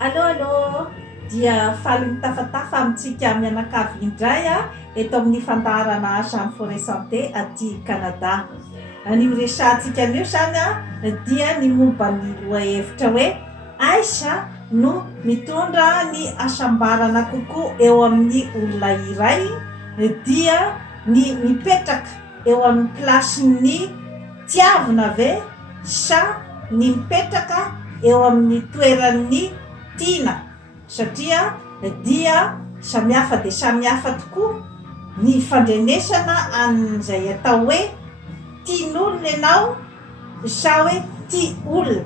Alô, dia faly mitafatafa amintsika mianakavy indray eto amin'ny fandaharana Jean Forêt Santé aty Canada. An'io resahantsika an'io zany dia ny momba ny lohahevitra hoe aiza no mitondra ny hasambarana kokoa eo amin'ny olona iray dia ny mipetraka eo amin'ny plasin'ny tiavina ve sa ny mipetraka eo amin'ny toeran'ny tiana, satria dia samihafa de samihafa tokoa ny fandrenesana an'izay atao hoe tian'olona ianao sa hoe tia olona.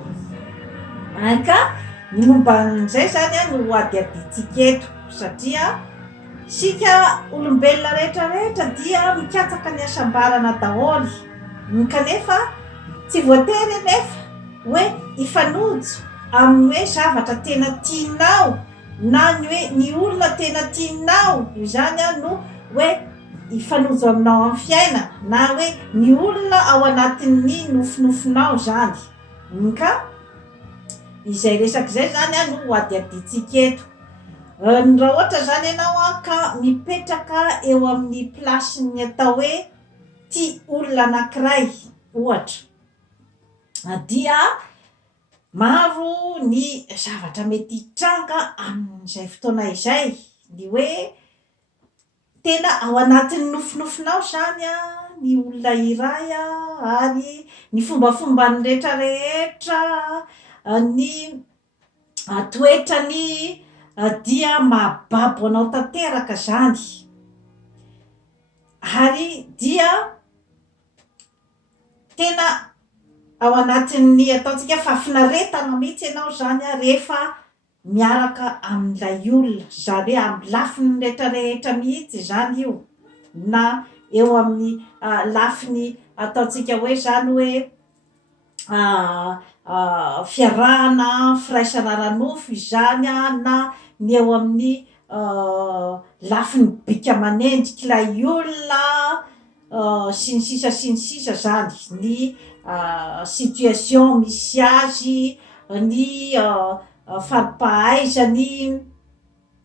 Ka ny momba an'izay zany no adiadintsika eto, satria sika olombelona rehetrarehetra dia mikatsaka ny hasambarana daholo, kanefa tsy voatery nefa hoe ifanojo amin'ny hoe zavatra tena tianao na ny hoe ny olona tena tianao izany no hoe ifanojo aminao amin'ny fiainana, na hoe ny olona ao anatin'ny nofinofinao zany. Ka izay resaka izay zany no adiadintsika eto. Raha ohatra zany ianao ka mipetraka eo amin'ny plasin'ny atao hoe tia olona anankiray ohatra, dia maro ny zavatra mety hitranga amin'izay fotoana izay, ny hoe tena ao anatin'ny nofinofinao zany ny olona iray ary ny fombafombany rehetrarehetra, ny toetrany dia mahababo anao tanteraka zany, ary dia tena ao anatin'ny ataontsika fahafinaretana mihitsy ianao zany rehefa miaraka amin'ilay olona, zany hoe amin'ny lafiny rehetrarehetra mihitsy zany io, na eo amin'ny lafiny ataontsika hoe zany hoe fiarahana, firaisana ara-nofo izany na ny eo amin'ny lafiny bika aman'endrika ilay olona, sy ny sisa zany, ny situation misy azy, ny faripahaizany,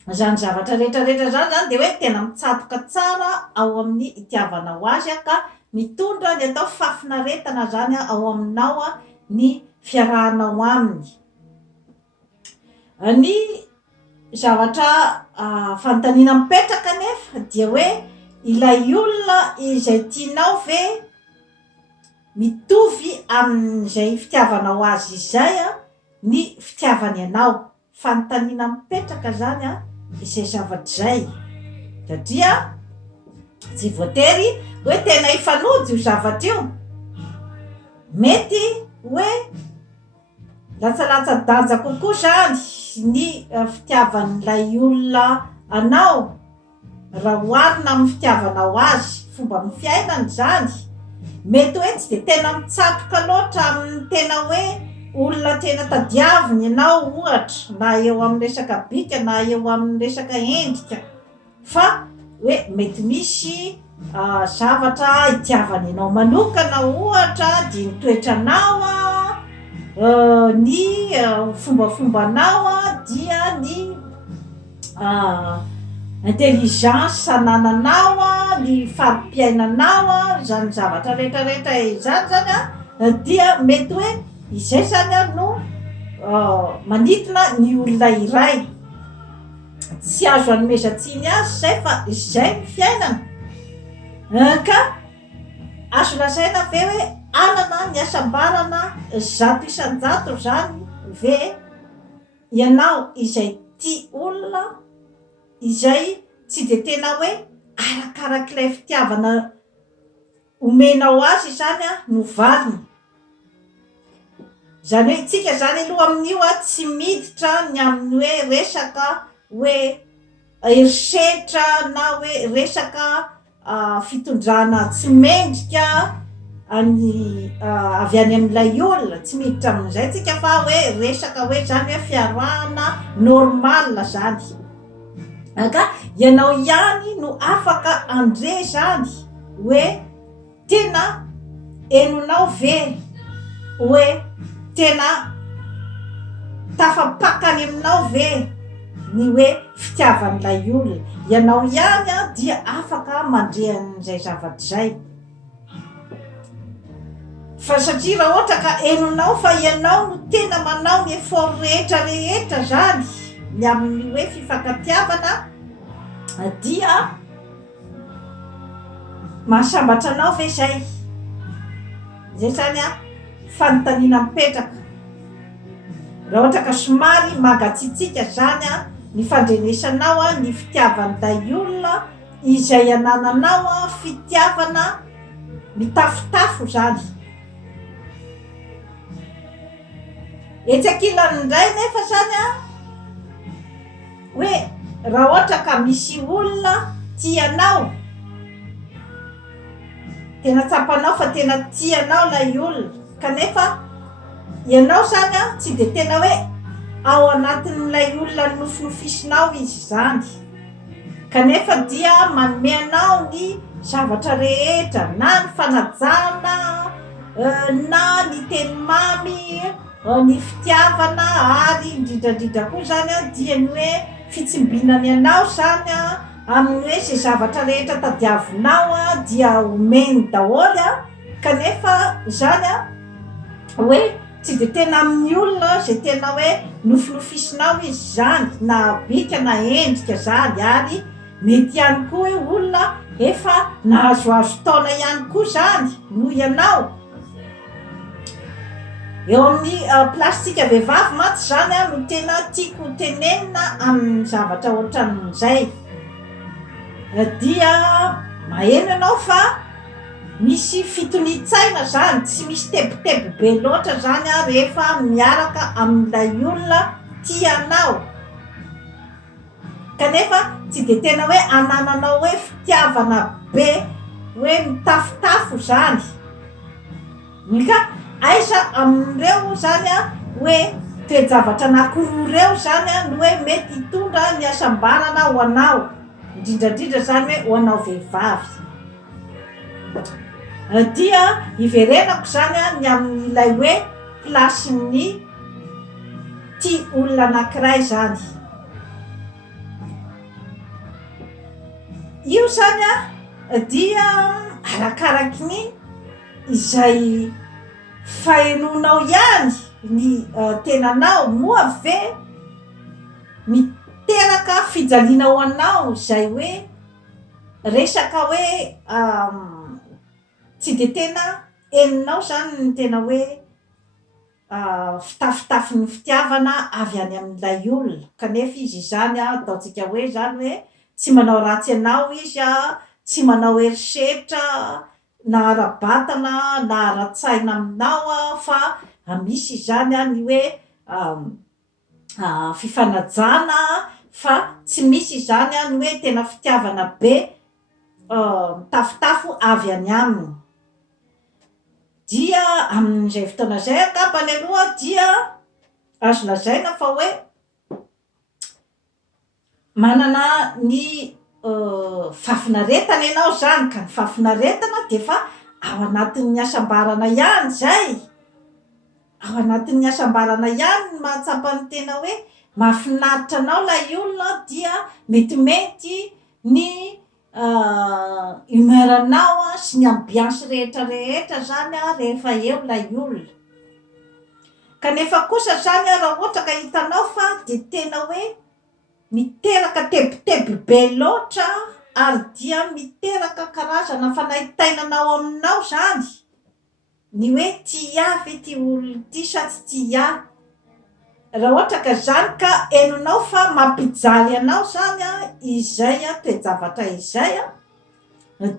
zany zavatra rehetrarehetra zany de hoe tena mitsatoka tsara ao amin'ny itiavanao azy ka mitondra ny atao fahafinaretana zany ao aminao ny fiarahanao aminy. Ny zavatra fanontaniana mipetraka nefa dia hoe ilay olona izay tianao ve mitovy amin'izay fitiavanao azy izay ny fitiavany anao. Fanontaniana mipetraka zany izay zavatra zay, satria tsy voatery hoe tena ifanojo io zavatra io, mety hoe latsalatsa-danja kokoa zany ny fitiavan'ilay olona anao raha oharina amin'ny fitiavanao azy, fomba amin'ny fiainany zany, mety hoe tsy de tena mitsatoka loatra amin'ny tena hoe olona tena tadiaviny ianao ohatra, na eo amin'ny resaka bika na eo amin'ny resaka endrika, fa hoe mety misy zavatra itiavany ianao manokana ohatra, dia ny toetranao ny fombafombanao dia ny intelligence anananao, ny farim-piainanao, zany zavatra rehetrarehetra zany dia mety hoe izay zany no manintona ny olona iray. Tsy azo hanomezantsiny azy zay fa izay ny fiainana, ka azo lazaina ve hoe anana ny hasambarana zato isan-jato zany ve ianao izay tia olona izay tsy de tena hoe arakarak'ilay fitiavana omenao azy zany no valiny. Zany hoe tsika zany aloha amin'io tsy miditra ny amin'ny hoe resaka hoe herisetra na hoe resaka fitondrana tsy mendrika avy any amin'ilay olona, tsy miditra amin'izay tsika fa hoe resaka hoe zany hoe fiarahana normal zany. Ka ianao ihany no afaka andre zany hoe tena henonao ve hoe tena tafapakany aminao ve ny hoe fitiavan'ilay olona. Ianao ihany dia afaka mandrehan'izay zavatra zay. Fa satria raha ohatra ka henonao fa ianao no tena manao ny effort rehetra zany ny amin'ny hoe fifankatiavana, dia mahasambatra anao ve zay? Zay zany fanontaniana mipetraka. Raha ohatra ka somary magatsitsika zany ny fandrenesanao ny fitiavan'ilay olona izay anananao fitiavana mitafotafo zany. Etsakilany indray nefa zany hoe raha ohatra ka misy olona tianao, tena tsapanao fa tena tianao lay olona, kanefa ianao zany tsy de tena hoe ao anatin'ilay olona nofinofisinao izy zany, kanefa dia manome anao ny zavatra rehetra, na ny fanajana, na ny teny mamy, ny fitiavana, ary indrindrandrindra koa zany dia ny hoe fitsimbinany anao zany amin'ny hoe zay zavatra rehetra tadiavinao dia omeny daholy, kanefa zany hoe tsy de tena amin'ny olona zay tena hoe nofinofisinao izy zany, na bika na endrika zany, ary mety ihany koa hoe olona efa nahazoazo taona ihany koa zany noho ianao. Eo amin'ny plastika vehivavy matsy zany no tena tiako tenenina amin'ny zavatra ohatran'izay. Dia maheno ianao fa misy fitoni-tsaina zany, tsy misy tebotebo be loatra zany rehefa miaraka amin'ilay olona tianao, kanefa tsy de tena hoe anananao hoe fitiavana be hoe mitafotafo zany. Ka aiza amin'ireo zany hoe toe-javatra anankiroa reo zany no hoe mety hitondra ny hasambarana ho anao, indrindrandrindra zany hoe ho anao vehivavy. Dia iverenako zany ny amin'ilay hoe plasin'ny tia olona anankiray zany. Io zany dia arakaraky ny izay fahenonao ihany ny tenanao, moa ve miteraka fijaliana ho anao zay hoe resaka hoe tsy de tena heninao zany ny tena hoe fitafitafin'ny fitiavana avy any amin'ilay olona, kanefa izy zany ataontsika hoe zany hoe tsy manao ratsy anao izy, tsy manao herisetra na ara-batana na ara-tsaina aminao, fa misy zany ny hoe fifanajana, fa tsy misy zany ny hoe tena fitiavana be mitafotafo avy any aminy. Dia amin'izay fotoana zay angambany aloha dia azo lazaina fa hoe manana ny fafinaretana ianao zany, ka ny fafinaretana de fa ao anatin'ny hasambarana ihany zay, ao anatin'ny hasambarana ihany ny mahatsapa ny tena hoe mahafinaritra anao lay olona, dia metimety ny humeranao sy ny ambiance rehetra zany rehefa eo lay olona. Kanefa kosa zany raha ohatra ka hitanao fa de tena hoe miteraka tebotebo be loatra, ary dia miteraka karazana fanaitainanao aminao zany, ny hoe tia ve ty olona ty sa tsy tia. Raha ohatra ka zany ka henonao fa mampijaly anao zany izay toe-javatra izay,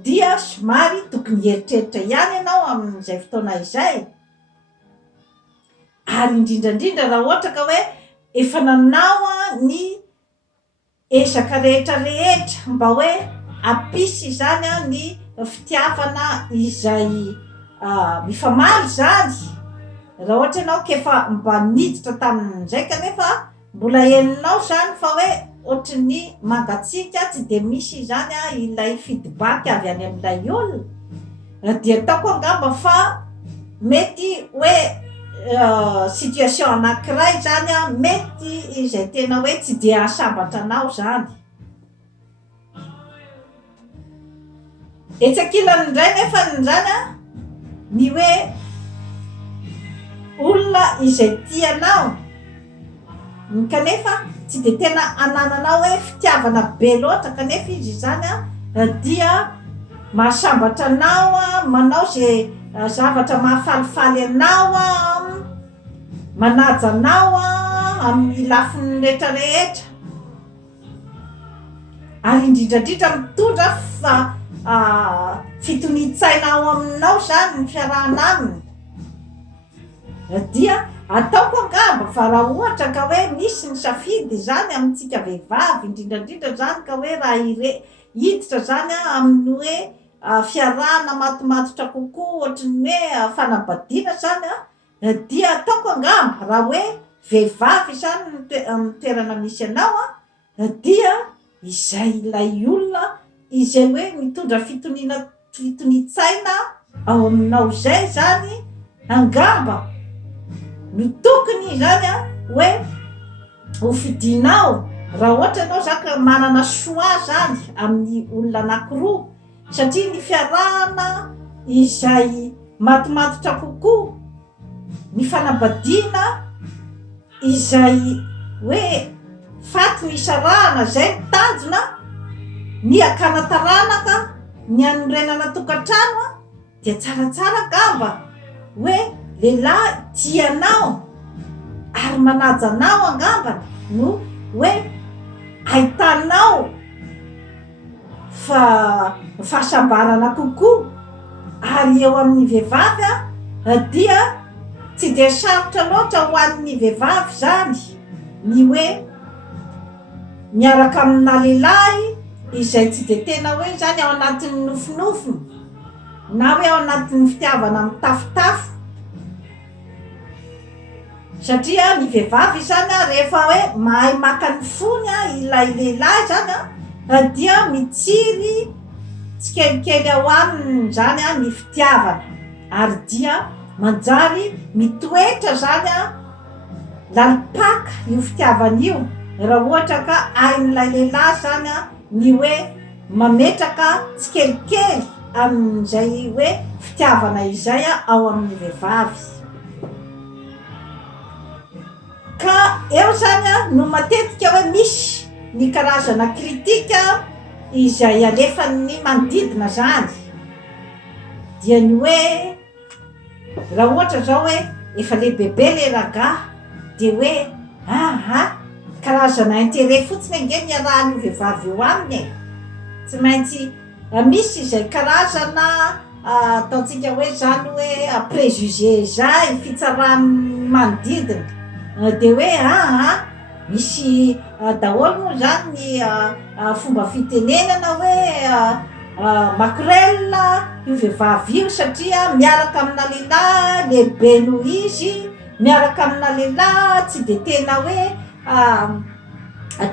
dia somary tokony hieritreritra ihany ianao amin'izay fotoana izay. Ary indrindrandrindra raha ohatra ka hoe efa nanao ny ezaka rehetra mba hoe ampisy zany ny fitiavana izay mifamaly zany. Raha ohatra ianao kefa mba niditra tamin'izay kanefa mbola heninao zany fa hoe ohatran'ny mangatsika tsy de misy zany ilay feedback avy any amin'ilay olona, dia ataoko angamba fa mety hoe situation anankiray zany a mety izay tena hoe tsy de ahasambatra anao zany. Etsakilany indray nefa zany a ny hoe olona izay tianao kanefa tsy de tena anananao hoe fitiavana be loatra kanefa izy zany a dia mahasambatra anao a, manao zay zavatra mahafalifaly anao a, manaja anao a amin'ny lafiny rehetrarehetra ary indrindrandrindra mitondra fitoni-tsaina ao aminao zany ny fiarahana aminy. Dia ataoko angamba fa raha ohatra ka hoe misy ny safidy zany amintsika vehivavy indrindrandrindra zany ka hoe raha hiditra zany amin'ny hoe fiarahana matomatotra kokoa ohatrany hoe fanambadiana zany dia ataoko angamba raha hoe vehivavy zany amin'ny toerana misy anao dia izay ilay olona izay hoe mitondra fitoni-tsaina ao aminao zay zany angamba no tokony zany hoe hofidinao raha ohatra anao zaka manana choix zany amin'ny olona anankiroa, satria ny fiarahana izay matomatotra kokoa, ny fanambadiana izay hoe faty misy arahana zay ny tanjona, ny akana taranaka, ny anorenana tokantrano dia tsaratsara gamba hoe lehilahy tianao ary manaja anao angamba no hoe ahitanao fahasambarana kokoa. Ary eo amin'ny vehivavy dia tsy de sarotra loatra ho an'ny vehivavy zany ny hoe miaraka amina lehilahy izay tsy de tena hoe zany ao anatin'ny nofinofiny na hoe ao anatin'ny fitiavana mitafotafo, satria ny vehivavy zany rehefa hoe mahay maka ny fony ilay lehilahy zany dia mitsiry tsikelikely ao aminy zany ny fitiavana ary dia manjary mitoetra zany lalipaka io fitiavana io raha ohatra ka hain'ilay lehilahy zany ny hoe mametraka tsikelikely amin'izay hoe fitiavana izay ao amin'ny vehivavy. Ka eo zany no matetika hoe misy ny karazana kritika izay alefan'ny manodidina zany, dia ny hoe raha ohatra zao hoe efa lehibebe le ragà de hoe karazana intérêt fotsiny ange ny arahan'io vehivavy eo aminy tsy maintsy misy izay karazana ataontsika hoe zany hoe préjugé zay fitsarany manodidina de hoe misy daholo moa zany ny fomba fitenenana hoe makrel io vehivavy io satria miaraka amina lehilahy lehibe noho izy, miaraka amina lehilahy tsy de tena hoe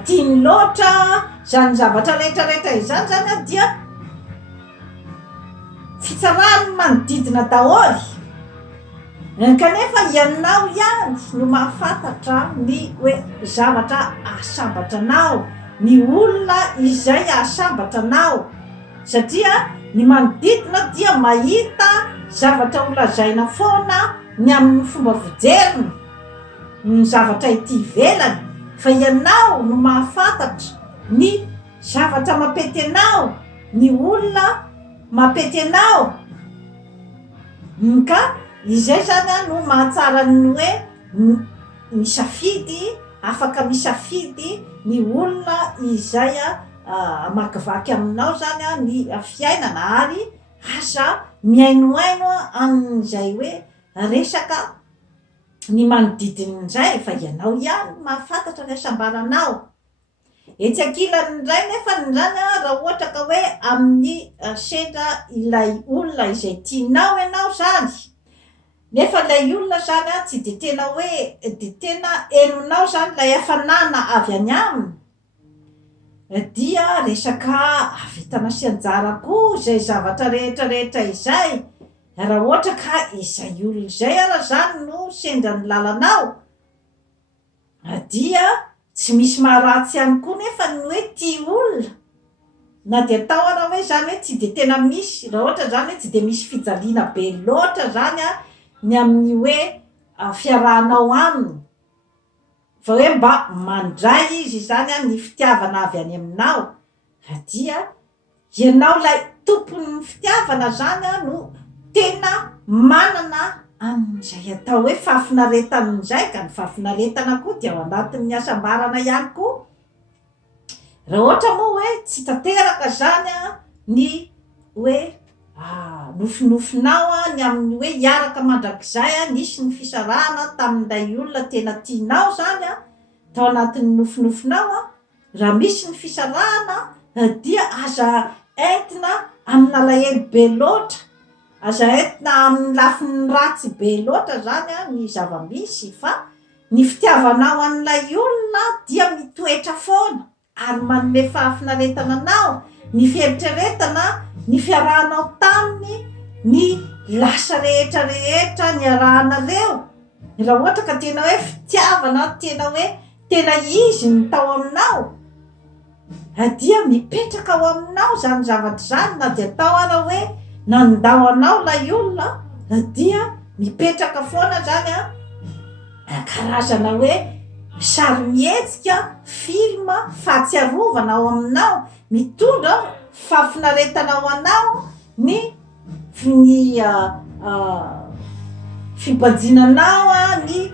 tiany loatra zany zavatra rehetrarehetra izany zany dia fitsarany manodidina daholy. Kanefa ianao ihany no mahafantatra ny hoe zavatra ahasambatra anao, ny olona izay ahasambatra anao, satria ny manodidina dia mahita zavatra holazaina foana ny amin'ny fomba fijeriny ny zavatra ity ivelany, fa ianao no mahafantatra ny zavatra mampety anao, ny olona mampety anao. Ka izay zany no mahatsara ny hoe misafidy, afaka misafidy ny olona izay amakivaky aminao zany ny fiainana ary asa miainoaino amin'izay hoe resaka ny manodidiny izay, fa ianao ihany mahafantatra ny hasambaranao. Etsy ankilany indray nefa zany raha ohatra ka hoe amin'ny sendra ilay olona izay tianao ianao zany, nefa ilay olona zany tsy de tena hoe de tena henonao zany ilay hafanana avy any aminy, dia resaka avitana sy anjara koa zay zavatra rehetrarehetra izay raha ohatra ka izay olona izay ara zany no sendra ny lalanao dia tsy misy maharatsy ihany koa nefa ny hoe tia olona na dia atao ara hoe zany hoe tsy de tena misy raha ohatra zany hoe tsy de misy fijaliana be loatra zany a ny amin'ny hoe fiarahanao aminy fa hoe mba mandray izy zany a ny fitiavana avy any aminao dia ianao lay tompon'ny fitiavana zany a no tena manana amin'izay atao hoe fahafinaretan'izay ka ny fahafinaretana koa dia ao anatin'ny asambarana ihany koa raha ohatra moa hoe tsy tanteraka zany a ny hoe nofinofinao a ny amin'ny hoe hiaraka mandrakizay a nisy ny fisarahana tamin'ilay olona tena tianao zany a tao anatin'ny nofinofinao a raha misy ny fisarahana dia aza entina amin'ny alahelo be loatra aza entina amin'ny lafiny ratsy be loatra zany a ny zava-misy fa ny fitiavanao an'ilay olona dia mitoetra foana ary manome fahafinaretana anao ny fieritreretana ny fiarahanao taminy ny lasa rehetra ny arahanareo raha ohatra ka tena hoe fitiavana tena hoe tena izy ny tao aminao dia mipetraka ao aminao zany zavatra zany na dia atao ara hoe nandao anao lay olona dia mipetraka foana zany a karazana hoe sary mihetsika filma fahatsiarovana ao aminao mitondra fahafinaretana ao anao ny fibajinanao a ny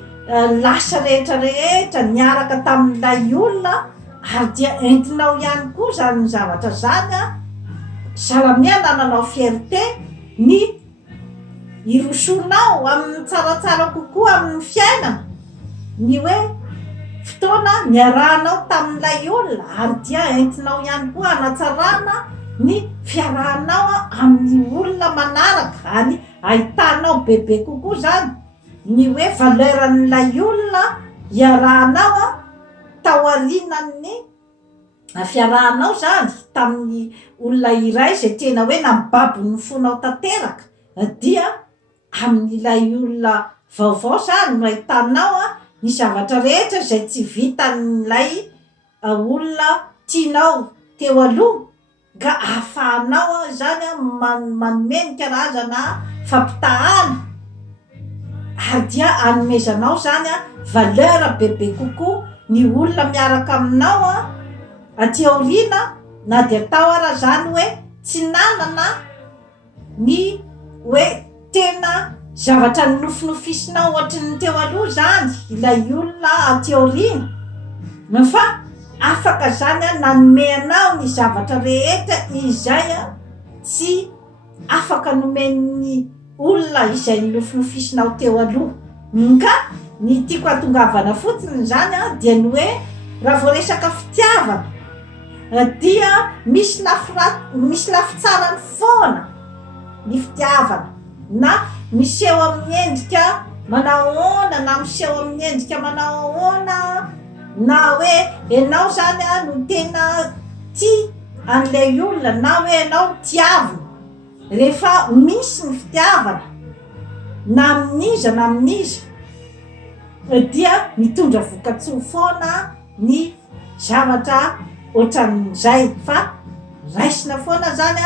lasa rehetra niaraka tamin'ilay olona ary dia entinao ihany koa zany ny zavatra zany a salamia nananao fierté ny irosonao amin'ny tsaratsara kokoa amin'ny fiainana ny hoe fotoana niarahanao tamin'ilay olona ary dia entinao ihany koa hanatsarana ny fiarahanao amin'ny olona manaraka any ahitanao bebe kokoa zany ny hoe valeuran'ilay olona iarahanao taorinan'ny fiarahanao zany tamin'ny olona iray zay tena hoe namibaby ny fonao tanteraka dia amin'ilay olona vaovao zany no ahitanao ny zavatra rehetra zay tsy vitan'ilay olona tianao teo aloha ka ahafahanao zany manome ny karazana fampitahana ary dia anomezanao zany valeur bebe kokoa ny olona miaraka aminao aty aoriana na dia atao ara zany hoe tsy nanana ny hoe tena zavatra ny nofinofisinao ohatry ny teo aloha zany ilay olona aty aoriana fa afaka zany nanomeanao ny zavatra rehetra izay tsy afaka nomen'ny olona izay nofinofisinao teo aloha ka ny tiako atongavana fotsiny zany dia ny hoe raha vao resaka fitiavana dia misy lafitsarany foana ny fitiavana na miseho amin'ny endrika manao ahoana na miseho amin'ny endrika manao ahoana na hoe ianao zany no tena tia an'ilay olona na hoe ianao tiavina rehefa misy ny fitiavana na amin'iza na amin'iza dia mitondra vokatsoa foana ny zavatra ohatran'izay fa raisina foana zany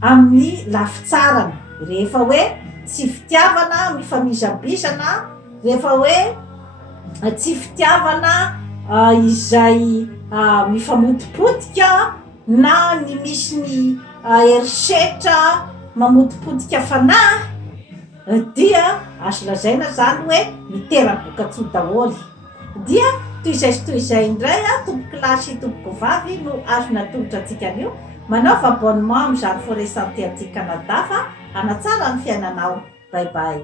amin'ny lafitsarany rehefa hoe tsy fitiavana mifamizabizana rehefa hoe tsy fitiavana izay mifamotipotika na ny misy ny erisetra mamotipotika fanahy dia azo lazaina zany hoe mitera-bokatsoa daholy dia toy izay sy toy izay indray tompo kilasy tompoko vavy no azo natolotra antsika anio manaova abonnement amin'ny Jean Forêt Santé aty Canada fa hanatsara ny fiainanao. Bye bye.